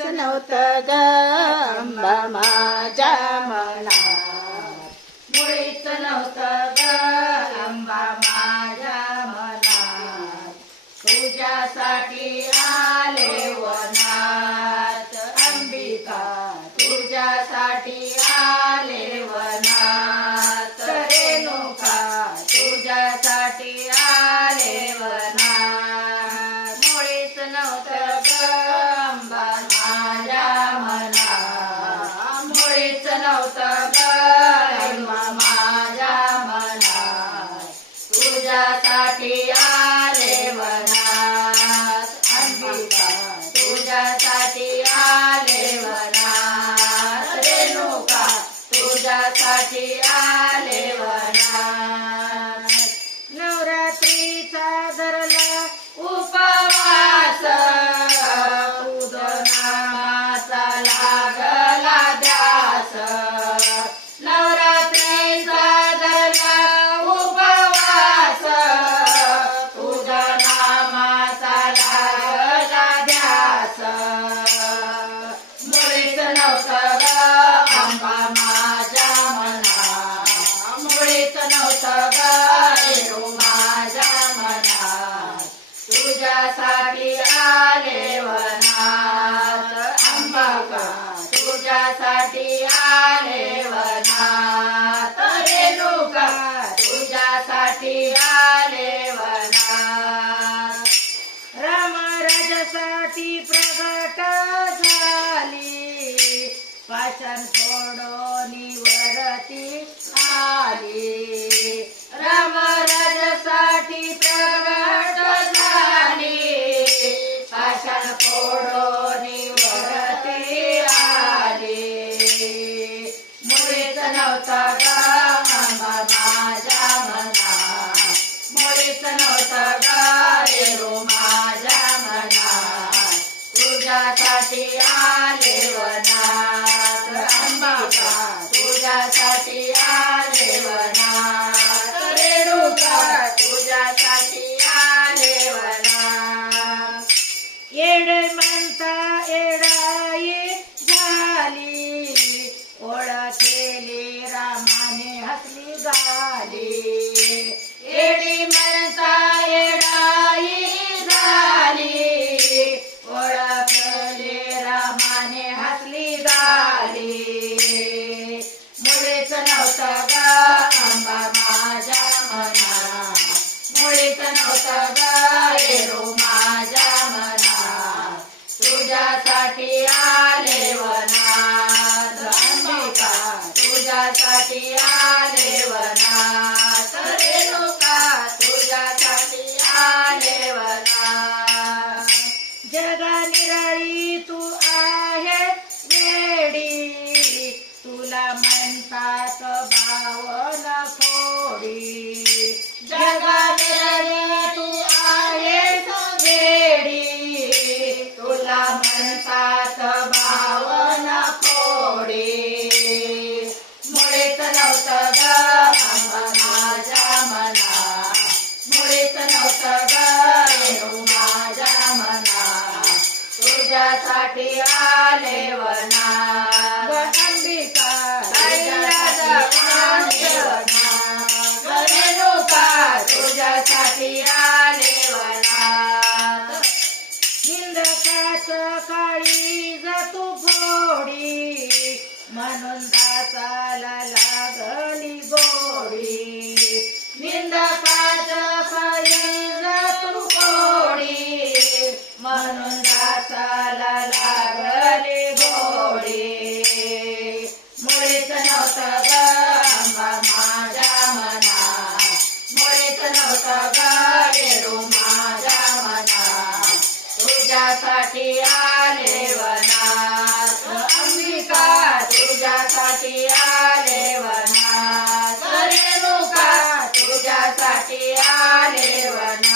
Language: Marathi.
नव्हतं ग अंबा माझ्या मनात, मुळीच नव्हतं ग अंबा माझ्या मनात, तुझ्यासाठी आले वनात अंबिका, तुझ्यासाठी आले वनात रेणुका, तुझ्यासाठी आले वनात, मुळीच नव्हतं ग अंबा माझ्या मनात, मुळीच नव्हतं ग अंबा माझ्या मनात, तुझ्यासाठी आले वनात अंबिका, तुझ्यासाठी आले वनात रेणुका, तुझ्यासाठी आले वनात, नवरात्रीचा धरला उपवास, तुझं नामाचा लागला ध्यास, नवरात्रीचा धरला उपवास, तुझं नामाचा लागला ध्यास, मुळीच नव्हतं ग अंबा माझ्या मनात, मुळीच नव्हतं ग रेणू माझ्या मनात, तुझ्यासाठी आले वनात अंबिका, तुझ्यासाठी आले वनात रेणुका, तुझ्यासाठी आले वनात, रामराजासाठी प्रगट झाली, पाषाण फोडून वरती आली, रामराजासाठी प्रगट झाली, पाषाण फोडून वरती आली, मुळीच नव्हतं ग अंबा माझ्या मनात, मुळीच नव्हतं ग रेणू माझ्या मनात, तुझ्यासाठी आले वनात अंबिका, तुझ्यासाठी आले वनात रेणुका, तुझ्यासाठी आले वनात, येडे म्हणता येडाई झाली, ओळखेली रामाने हसली गाली, येडी म्हणता येडाई झाली, ओळखले रामाने हसली गाली, मुळीच नव्हतं ग अंबा माझ्या मनात, मुळीच नव्हतं ग रेणू माझ्या मनात, तुझ्यासाठी आले वनात अंबिका, तुझ्यासाठी आले वनात रेणुका, तुझ्यासाठी आले वनात, जगा निराळी तू आहे वेडी, तुला म्हणतात भावन खोडी, जगा निराळी तू आहेस वेडी, तुला म्हणतात भावन खोडी, मुळीच नव्हतं ग अंबा माझ्या मनात, मुळीच नव्हतं ग रेणू माझ्या मनात, तुझ्यासाठी आले वनात अंबिका, तुझ्यासाठी वनात रेणुका, तुझ्यासाठी आले वनात, निंदकाच काळीज तू गोडी, म्हणून दासाला लागली गोडी, निंदकाच काळीज तू गोडी, म्हणून दासाला लागली गोडी, मुळीच नव्हतं ग अंबा माझ्या मनात, मुळीच नव्हतं ग रेणू माझ्या मनात, तुझ्यासाठी आले वनात अंबिका, तुझ्यासाठी आले वनात रेणुका, तुझ्यासाठी आले वनात.